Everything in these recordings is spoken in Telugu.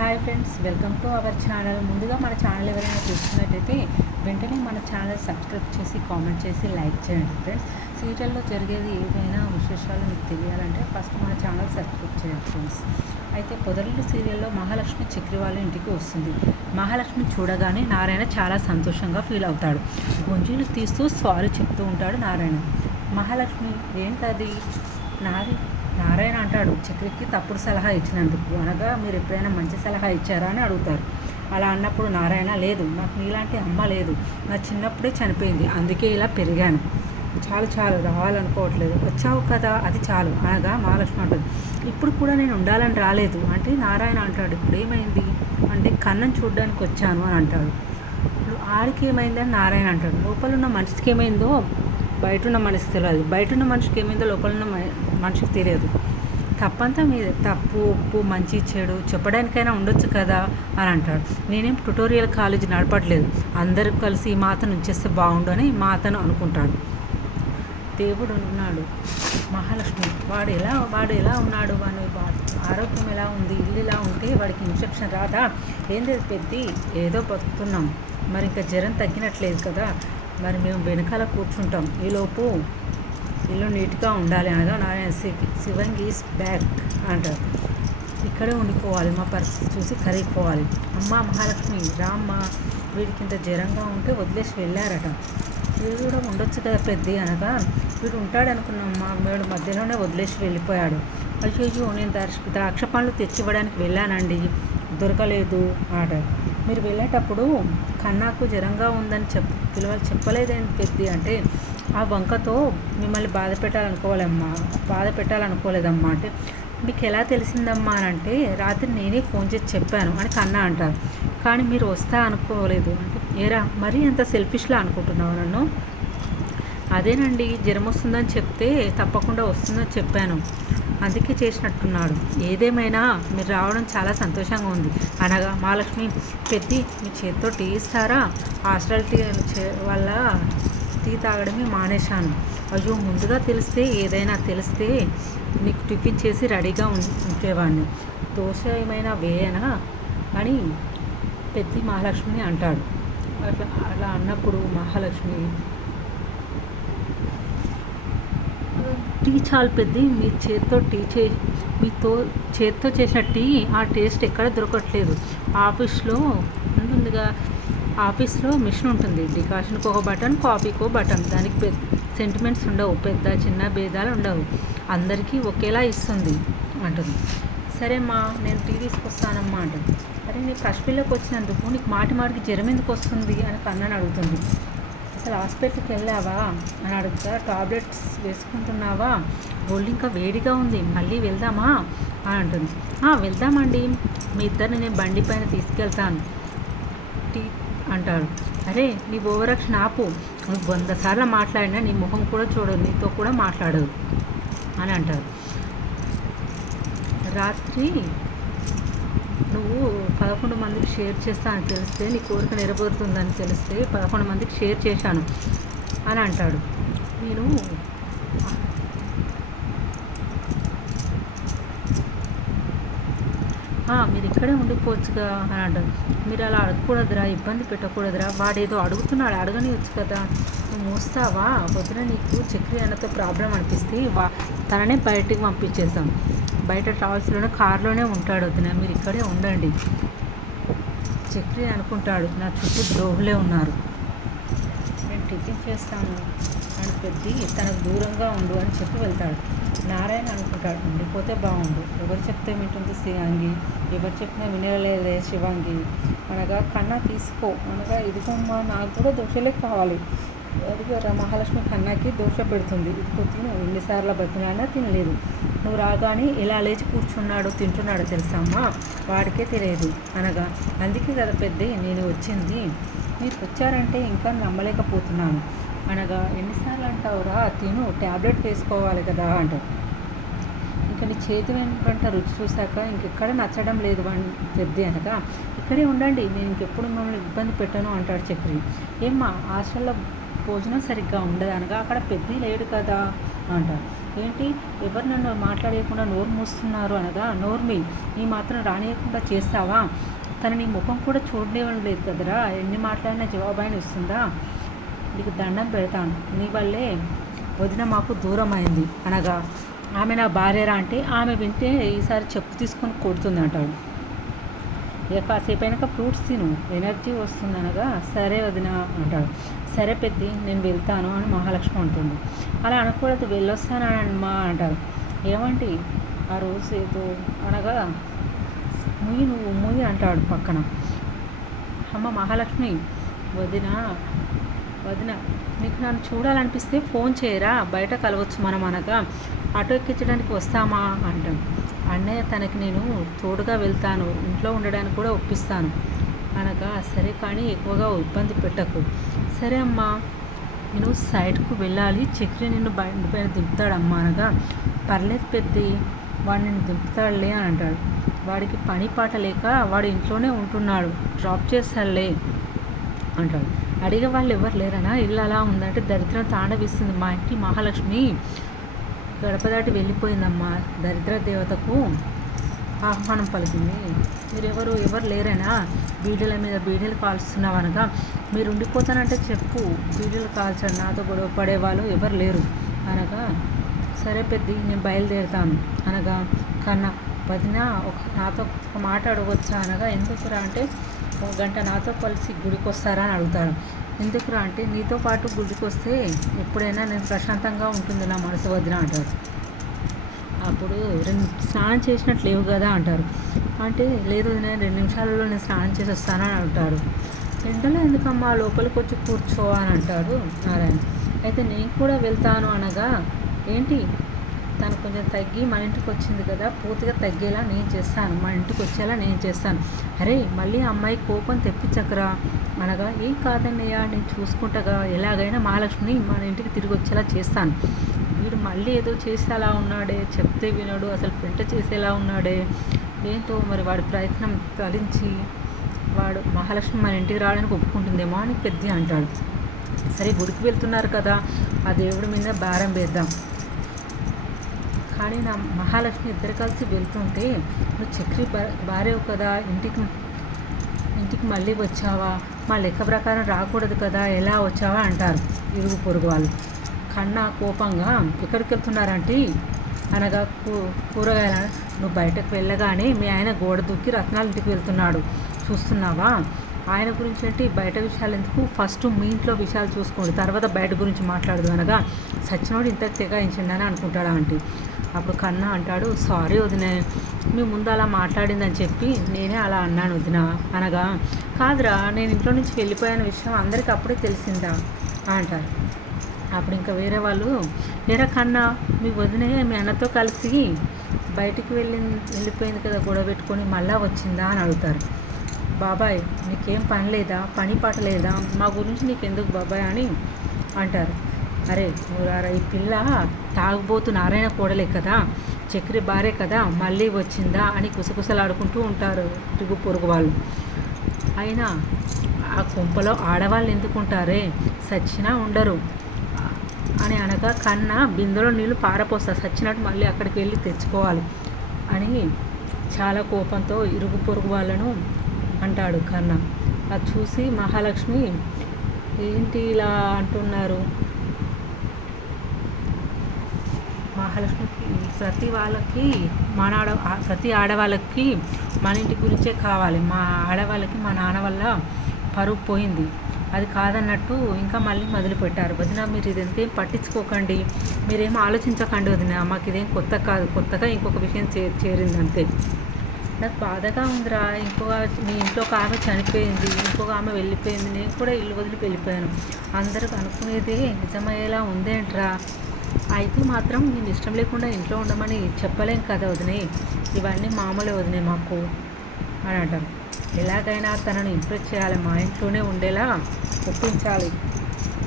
Hi friends, welcome to our channel. ముందుగా మన ఛానల్ ఎవరైనా చూస్తున్నట్టయితే వెంటనే మన ఛానల్ సబ్స్క్రైబ్ చేసి కామెంట్ చేసి లైక్ చేయండి ఫ్రెండ్స్. సీరియల్లో జరిగేది ఏదైనా విశేషాలు మీకు తెలియాలంటే ఫస్ట్ మన ఛానల్ సబ్స్క్రైబ్ చేయండి ఫ్రెండ్స్. అయితే పొదరిల్లు సీరియల్లో మహాలక్ష్మి చక్రి వాళ్ళ ఇంటికి వస్తుంది. మహాలక్ష్మి చూడగానే నారాయణ చాలా సంతోషంగా ఫీల్ అవుతాడు. గుంజీలు తీస్తూ సారీ చెప్తూ ఉంటాడు నారాయణ. మహాలక్ష్మి ఏంటది నారాయణ అంటాడు, చక్రికి తప్పుడు సలహా ఇచ్చినందుకు. అనగా మీరు ఎప్పుడైనా మంచి సలహా ఇచ్చారా అని అడుగుతారు. అలా అన్నప్పుడు నారాయణ, లేదు, నాకు నీలాంటి అమ్మ లేదు, నా చిన్నప్పుడే చనిపోయింది, అందుకే ఇలా పెరిగాను, చాలు రావాలనుకోవట్లేదు, వచ్చావు కదా అది చాలు అనగా మహాలక్ష్మి అంటుంది, ఇప్పుడు కూడా నేను ఉండాలని రాలేదు అంటే నారాయణ అంటాడు, ఇప్పుడు ఏమైంది అంటే కన్నం చూడడానికి వచ్చాను అని అంటాడు. ఇప్పుడు ఆడికి ఏమైందని నారాయణ అంటాడు, లోపల ఉన్న మనిషికి ఏమైందో బయట ఉన్న మనిషికి తెలియదు, బయట ఉన్న మనిషికి ఏమైందో లోపల ఉన్న మనిషికి తెలియదు, తప్పంతా మీదే, తప్పు ఉప్పు మంచి చెడు చెప్పడానికైనా ఉండొచ్చు కదా అని అంటాడు. నేనేం ట్యుటోరియల్ కాలేజీ నడపట్లేదు, అందరూ కలిసి ఈ మాతను ఉంచేస్తే బాగుండు అని మాతను అనుకుంటాడు. దేవుడు ఉన్నాడు, మహాలక్ష్మి వాడు ఎలా ఉన్నాడు, వాడి ఆరోగ్యం ఎలా ఉంది, ఇల్లు ఇలా ఉంటే వాడికి ఇన్ఫెక్షన్ రాదా, ఏం లేదు పెద్ది, ఏదో బతుకుతున్నాం, మరి ఇంకా జ్వరం తగ్గినట్లేదు కదా, మరి మేము వెనకాల కూర్చుంటాం, ఈలోపు ఇల్లు నీట్గా ఉండాలి అనగా నారాయణ, శివంగి ఈస్ బ్యాక్ అంటారు, ఇక్కడే ఉండిపోవాలి, మా పరిస్థితి చూసి కరిగిపోవాలి, అమ్మ మహాలక్ష్మి రామ్మ, వీడికి ఇంత జ్వరంగా ఉంటే వదిలేసి వెళ్ళారట, వీడు కూడా ఉండొచ్చు కదా పెద్ద అనగా, వీడు ఉంటాడు అనుకున్నామ్మా, వీడు మధ్యలోనే వదిలేసి వెళ్ళిపోయాడు, అయ్యో నేను ద్రాక్ష పండ్లు తెచ్చివ్వడానికి వెళ్ళానండి, దొరకలేదు ఆర్డర్, మీరు వెళ్ళేటప్పుడు కన్నాకు జ్వరంగా ఉందని చెప్పలేదేంటి పెద్ద అంటే, ఆ వంకతో మిమ్మల్ని బాధ పెట్టాలనుకోలేదమ్మా అంటే, మీకు ఎలా తెలిసిందమ్మా అని అంటే, రాత్రి నేనే ఫోన్ చేసి చెప్పాను అని కన్నా అంటారు, కానీ మీరు వస్తా అనుకోలేదు అంటే, ఏరా మరీ అంత సెల్ఫిష్లా అనుకుంటున్నావు నన్ను, అదేనండి జ్వరం వస్తుందని చెప్తే తప్పకుండా వస్తుందని చెప్పాను, అందుకే చేసినట్టున్నాడు, ఏదేమైనా మీరు రావడం చాలా సంతోషంగా ఉంది అనగా మహాలక్ష్మి, పెద్ది మీ చేత్తో టీ ఇస్తారా, హాస్టల్ టీ వల్ల టీ తాగడమే మానేశాను, అయ్యో ముందుగా ఏదైనా తెలిస్తే నీకు టిఫిన్ చేసి రెడీగా ఉంచేవాడిని, దోశ ఏమైనా వేయనా అని పెద్ది మహాలక్ష్మిని అంటాడు. అలా అన్నప్పుడు మహాలక్ష్మి, టీ చాలు పెద్ది, మీ చేత్తో చేత్తో చేసిన టీ ఆ టేస్ట్ ఎక్కడ దొరకట్లేదు, ఆఫీస్లో ఉంటుందిగా, ఆఫీస్లో మిషన్ ఉంటుంది, డికాషన్కి ఒక బటన్, కాఫీకి ఒక బటన్, దానికి సెంటిమెంట్స్ ఉండవు, పెద్ద చిన్న భేదాలు ఉండవు, అందరికీ ఒకేలా ఇస్తుంది అంటుంది. సరే మా నేను టీ తీసుకొస్తానమ్మా అంటుంది. అరే నీ కష్పిల్లోకి వచ్చినందుకు నీకు మాటికి జ్వరం ఎందుకు వస్తుంది అని కన్నని అడుగుతుంది. అసలు హాస్పిటల్కి వెళ్ళావా అని అడుగుతా, టాబ్లెట్స్ వేసుకుంటున్నావా, ఒళ్ళు ఇంకా వేడిగా ఉంది, మళ్ళీ వెళ్దామా అని అంటుంది. వెళ్దామండి, మీ ఇద్దరిని నేను బండి పైన తీసుకెళ్తాను టీ అంటాడు. అరే నీ ఓవరాక్షన్ ఆపు, నువ్వు 100 సార్లు మాట్లాడినా నీ ముఖం కూడా చూడదు, నీతో కూడా మాట్లాడదు అని అంటారు. రాత్రి నువ్వు 11 మందికి షేర్ చేస్తా అని తెలిస్తే, నీ కోరిక నెరవేరుతుందని తెలిస్తే 11 మందికి షేర్ చేశాను అని అంటాడు. నేను మీరు ఇక్కడే ఉండిపోవచ్చుగా అని అంటాడు. మీరు అలా అడగకూడదురా, ఇబ్బంది పెట్టకూడదురా, వాడేదో అడుగుతున్నాడు, అడగనివచ్చు కదా, నువ్వు మోస్తావా, పొద్దున నీకు చక్రి అన్నతో ప్రాబ్లం అనిపిస్తే తననే బయటికి పంపించేస్తాం, బయట ట్రావెల్స్లోనే కార్లోనే ఉంటాడు, వద్దున మీరు ఇక్కడే ఉండండి, చక్రి అనుకుంటాడు నా చుట్టూ ద్రోహులే ఉన్నారు, నేను టిఫిన్ చేస్తాను అని పెద్ది తనకు దూరంగా ఉండు అని చెప్పి వెళ్తాడు. నారాయణ అనుకుంటాడు, ఉండిపోతే బాగుండు, ఎవరు చెప్తే వింటుంది శివాంగి, ఎవరు చెప్పినా వినలేదే శివాంగి అనగా, కన్నా తీసుకో అనగా, ఇదిగోమ్మా నాకు కూడా దోశలే కావాలి, అదిగో మహాలక్ష్మి కన్నాకి దోశ పెడుతుంది, ఇదిగో తిను, ఎన్నిసార్లు బతికినా తినలేదు, నువ్వు రాగానే ఇలా లేచి కూర్చున్నాడు తింటున్నాడు తెలుసమ్మా, వాడికే తెలియదు అనగా, అందుకే కదా పెద్ద నేను వచ్చింది, మీరు వచ్చారంటే ఇంకా నమ్మలేకపోతున్నాను అనగా, ఎన్నిసార్లు అంటావురా, తిను, ట్యాబ్లెట్ వేసుకోవాలి కదా అంటారు. ఇంకా నీ చేతి వెంట రుచి చూశాక ఇంకెక్కడ నచ్చడం లేదు పెద్ద అనగా, ఇక్కడే ఉండండి, నేను ఇంకెప్పుడు మిమ్మల్ని ఇబ్బంది పెట్టను అంటాడు చక్రి. ఏమ్మా హాస్టల్లో భోజనం సరిగ్గా ఉండదు అనగా, అక్కడ పెద్ద లేడు కదా అంటారు. ఏంటి ఎవరు నన్ను మాట్లాడేయకుండా నోరు మూస్తున్నారు అనగా, నోర్మి నీ మాత్రం రానియకుండా చేస్తావా? తను నీ ముఖం కూడా చూడలేవడం లేదు కదరా, ఎన్ని మాట్లాడినా జవాబు ఇస్తుందా? నీకు దండం పెడతాను, నీ వల్లే వదిన మాకు దూరం అయింది అనగా, ఆమె నా భార్యరా అంటే ఆమె వింటే ఈసారి చెప్పు తీసుకొని కొడుతుంది అంటాడు. ఇక కాసేపు అయినాక ఫ్రూట్స్ తిను, ఎనర్జీ వస్తుంది అనగా, సరే వదిన అంటాడు. సరే పెద్ది నేను వెళ్తాను అని మహాలక్ష్మి అంటుంది. అలా అనకూడదు, వెళ్ళొస్తానమ్మా అంటారు. ఏమంటి ఆ రోజు ఏదో అనగా, ముయ్యి నువ్వు ముయ్యి అంటాడు పక్కన. అమ్మ మహాలక్ష్మి, వదిన వదిన నీకు నన్ను చూడాలనిపిస్తే ఫోన్ చేయరా, బయట కలవచ్చు మనం అనగా, ఆటో ఎక్కించడానికి వస్తామా అంటాం. అన్నయ్య తనకి నేను తోడుగా వెళ్తాను, ఇంట్లో ఉండడానికి కూడా ఒప్పిస్తాను అనగా, సరే కానీ ఎక్కువగా ఇబ్బంది పెట్టకు. సరే అమ్మా నేను సైడ్కు వెళ్ళాలి, చక్రి నిన్ను బండి పైన దింపుతాడమ్మా అనగా, పర్లేదు పెద్ది వాడు నిన్ను దింపుతాడులే అని అంటాడు. వాడికి పని పాట లేక వాడు ఇంట్లోనే ఉంటున్నాడు, డ్రాప్ చేస్తాడులే అంటాడు. అడిగే వాళ్ళు ఎవరు లేరనా, ఇల్లు అలా ఉందంటే దరిద్రం తాండవిస్తుంది. మా ఇంటి మహాలక్ష్మి గడప దాటి వెళ్ళిపోయిందమ్మా, దరిద్ర దేవతకు ఆహ్వానం పలికింది. ఎవరు లేరైనా బీడీల మీద బీడీలు కాల్స్తున్నావు అనగా, మీరు ఉండిపోతానంటే చెప్పు, బీడీలు కాల్చాడు, నాతో గొడవ పడేవాళ్ళు ఎవరు లేరు అనగా, సరే పెద్ది నేను బయలుదేరుతాను అనగా, కన్నా వదిన నాతో ఒక మాట అడగొచ్చా అనగా, ఎందుకురా అంటే, ఒక గంట నాతో కలిసి గుడికి వస్తారా అని అడుగుతాడు. ఎందుకురా అంటే, నీతో పాటు గుడికి వస్తే ఎప్పుడైనా నేను ప్రశాంతంగా ఉంటుంది నా మనసు వదిన అంటారు. అప్పుడు స్నానం చేసినట్లు లేవు కదా అంటారు. అంటే లేదు నేను 2 నిమిషాలలో నేను స్నానం చేసి వస్తానని అంటారు. ఎండలో ఎందుకమ్మా లోపలికి వచ్చి కూర్చో అని అంటాడు నారాయణ. అయితే నేను కూడా వెళ్తాను అనగా, ఏంటి తను కొంచెం తగ్గి మన ఇంటికి వచ్చింది కదా, పూర్తిగా తగ్గేలా నేను చేస్తాను, మన ఇంటికి వచ్చేలా నేను చేస్తాను. అరే మళ్ళీ అమ్మాయి కోపం తెప్పించకరా అనగా, ఏం కాదన్నయ్యా నేను చూసుకుంటాగా, ఎలాగైనా మహాలక్ష్మిని మన ఇంటికి తిరిగి వచ్చేలా చేస్తాను. వీడు మళ్ళీ ఏదో చేసి అలా ఉన్నాడే, చెప్తే వినడు, అసలు పెంట చేసేలా ఉన్నాడే, ఏంటో మరి వాడి ప్రయత్నం ఫలించి వాడు మహాలక్ష్మి మన ఇంటికి రావడానికి ఒప్పుకుంటుందేమో అని పెద్ద అంటాడు. సరే గుడికి వెళ్తున్నారు కదా, ఆ దేవుడి మీద భారం వేద్దాం. కానీ నా మహాలక్ష్మి ఇద్దరు కలిసి వెళ్తుంటే, నువ్వు చక్రి భార్యవు కదా, ఇంటికి మళ్ళీ వచ్చావా, మా లెక్క ప్రకారం రాకూడదు కదా, ఎలా వచ్చావా అంటారు ఇరుగు పొరుగు వాళ్ళు. కన్నా కోపంగా, ఎక్కడికి వెళ్తున్నారంటే అనగా, కూరగాయల నువ్వు బయటకు వెళ్ళగానే మీ ఆయన గోడ దూకి రత్నాల ఇంటికి వెళ్తున్నాడు చూస్తున్నావా, ఆయన గురించి ఏంటి, బయట విషయాలు ఎందుకు, ఫస్ట్ మీ ఇంట్లో విషయాలు చూసుకోండి, తర్వాత బయట గురించి మాట్లాడదు అనగా, సచ్చినోడు ఇంతకు తెగాయించండి అని అనుకుంటాడా అంటే. అప్పుడు కన్నా అంటాడు, సారీ వదిన, మీ ముందు అలా మాట్లాడిందని చెప్పి నేనే అలా అన్నాను వదిన అనగా, కాదురా నేను ఇంట్లో నుంచి వెళ్ళిపోయిన విషయం అందరికీ అప్పుడే తెలిసిందా అంటారు. అప్పుడు ఇంకా వేరే వాళ్ళు, లేరా కన్నా మీ వదిన మీ అన్నతో కలిసి బయటికి వెళ్ళిపోయింది కదా, గొడవ పెట్టుకొని మళ్ళా వచ్చిందా అని అడుగుతారు. బాబాయ్ నీకేం పని లేదా, పని పాట లేదా, మా గురించి నీకెందుకు బాబాయ్ అని అంటారు. అరే ఈ పిల్ల తాగుబోతు నారాయణ కూడలే కదా, చక్రి భార్య కదా, మళ్ళీ వచ్చిందా అని కుసకుసలాడుకుంటూ ఉంటారు ఇరుగు పొరుగు వాళ్ళు. అయినా ఆ కుంపలో ఆడవాళ్ళు ఎందుకుంటారే, సచ్చినా ఉండరు అని అనగా, కన్నా బిందెలో నీళ్ళు పారపోస్తా, సచ్చినట్టు మళ్ళీ అక్కడికి వెళ్ళి తెచ్చుకోవాలి అని చాలా కోపంతో ఇరుగు పొరుగు వాళ్ళను అంటాడు కన్నా. అది చూసి మహాలక్ష్మి, ఏంటి ఇలా అంటున్నారు, మహాలక్ష్మికి ప్రతి ఆడవాళ్ళకి మన ఇంటి గురించే కావాలి, మా ఆడవాళ్ళకి మా నాన్న వల్ల పరువు పోయింది, అది కాదన్నట్టు ఇంకా మళ్ళీ మొదలుపెట్టారు. వదిన మీరు ఇదంతా పట్టించుకోకండి, మీరేం ఆలోచించకండి వదిన, మాకు ఇదేం కొత్త కాదు, కొత్తగా ఇంకొక విషయం చేరింది అంతే. నాకు బాధగా ఉందిరా, మీ ఇంట్లో ఒక ఆమె చనిపోయింది, ఇంకొక ఆమె వెళ్ళిపోయింది, నేను కూడా ఇల్లు వదిలి వెళ్ళిపోయాను, అందరూ అనుకునేదే నిజమయ్యేలా ఉందేంట్రా, అయితే మాత్రం నేను ఇష్టం లేకుండా ఇంట్లో ఉండమని చెప్పలేం కదా వదినే, ఇవన్నీ మామూలే వదినే మాకు అని అంటాం. ఎలాగైనా తనను ఇంప్రెస్ చేయాలి, మా ఇంట్లోనే ఉండేలా ఒప్పించాలి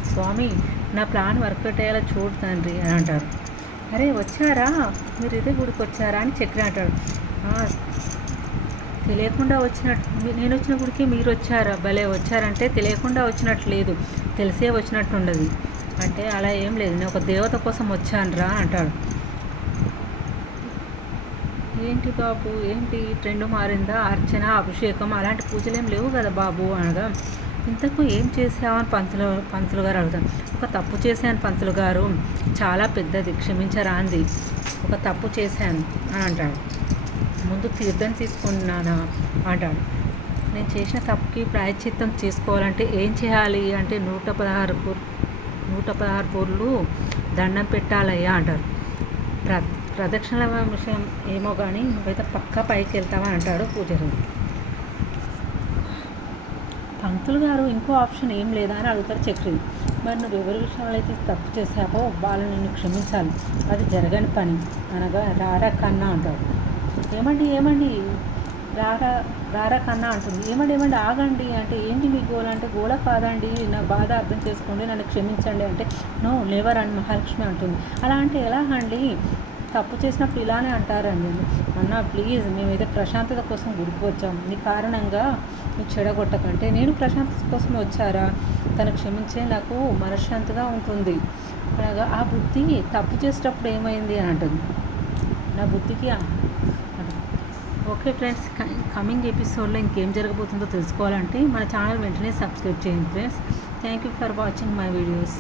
స్వామి, నా ప్లాన్ వర్కౌట్ అయ్యేలా చూడు తండ్రి అని అంటారు. అరే వచ్చారా మీరు, ఇదే గుడికి వచ్చారా అని చక్రి అంటాడు. తెలియకుండా వచ్చినట్టు, నేను వచ్చిన గుడికి మీరు వచ్చారా, భలే వచ్చారంటే తెలియకుండా వచ్చినట్టు లేదు, తెలిసే వచ్చినట్టు ఉండదు అంటే, అలా ఏం లేదు, నేను ఒక దేవత కోసం వచ్చాను రా అంటాడు. ఏంటి బాబు ఏంటి ట్రెండ్ మారిందా, అర్చన అభిషేకం అలాంటి పూజలు ఏం లేవు కదా బాబు అనగా, ఇంతకు ఏం చేసావని పంతులు గారు అడుగుతాను. ఒక తప్పు చేశాను పంతులు గారు, చాలా పెద్దది, క్షమించరా అంది. ఒక తప్పు చేశాను అని అంటాడు. ముందు తీర్థం తీసుకున్నానా అంటాడు. నేను చేసిన తప్పుకి ప్రాయశ్చిత్తం చేసుకోవాలంటే ఏం చేయాలి అంటే 116 పూర్లు దండం పెట్టాలయ్యా అంటారు. ప్రదక్షిణల విషయం ఏమో కానీ నువ్వైతే పక్కా పైకి వెళ్తావని అంటాడు పూజారి. పంతులు గారు ఇంకో ఆప్షన్ ఏం లేదా అని అడుగుతారు చక్రి. మరి నువ్వు ఎవరి విషయంలో అయితే తప్పు చేసావో వాళ్ళు నిన్ను క్షమించాలి, అది జరగని పని అనగా రారా కన్నా అంటాడు. ఏమండి రారా కన్నా అంటుంది. ఏమండి ఆగండి అంటే, ఏంటి మీ గోల అంటే, గోల కాదండి, నా బాధ అర్థం చేసుకోండి, నన్ను క్షమించండి అంటే, నో నెవర్ అని మహాలక్ష్మి అంటుంది. అలా అంటే ఎలా అండి, తప్పు చేసినప్పుడు ఇలానే అంటారండి అన్న. ప్లీజ్, మేమైతే ప్రశాంతత కోసం గుడికి వచ్చాము, నీ కారణంగా నువ్వు చెడగొట్టకంటే. నేను ప్రశాంతత కోసం వచ్చారా, తను క్షమించే నాకు మనశ్శాంతిగా ఉంటుంది అనగా, ఆ బుద్ధి తప్పు చేసేటప్పుడు ఏమైంది అని అంటుంది. నా బుద్ధికి ఓకే ఫ్రెండ్స్, కమింగ్ ఎపిసోడ్లో ఇంకేం జరగబోతుందో తెలుసుకోవాలంటే మన ఛానల్ వెంటనే సబ్స్క్రైబ్ చేయండి friends. Thank you for watching my videos.